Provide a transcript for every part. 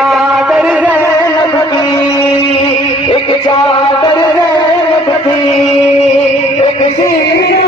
चादर ज़ैनब की, एक चादर ज़ैनब की, एक सीना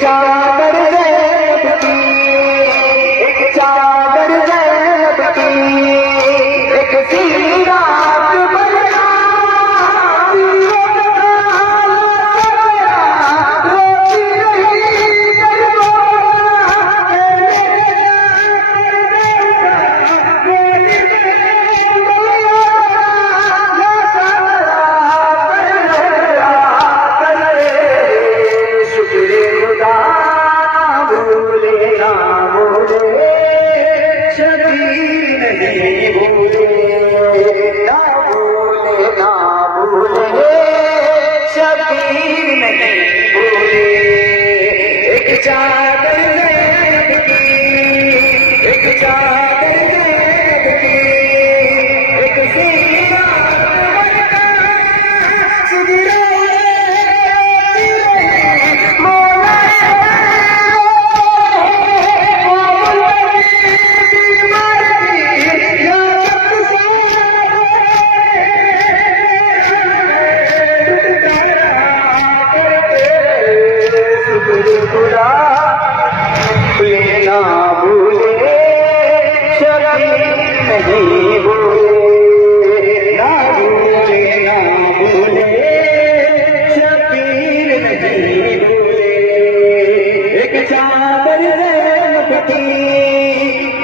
चादर ज़ैनब की, एक चादर ज़ैनब की, एक सीना चादर ज़ैनब की, एक चादर ज़ैनब की, एक सीना खुदा लेना भूले, शबीर नहीं भूले, ना भूले ना भूले, शबीर नहीं भूले। एक चादर ज़ैनब की,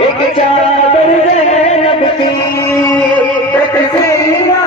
एक चादर ज़ैनब की, एक सीना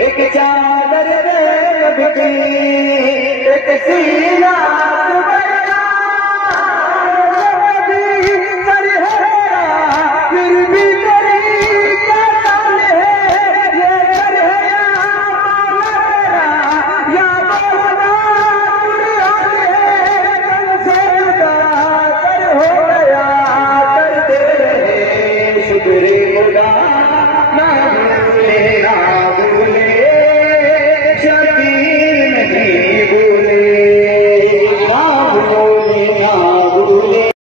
एक चादर ज़ैनब की, एक सीना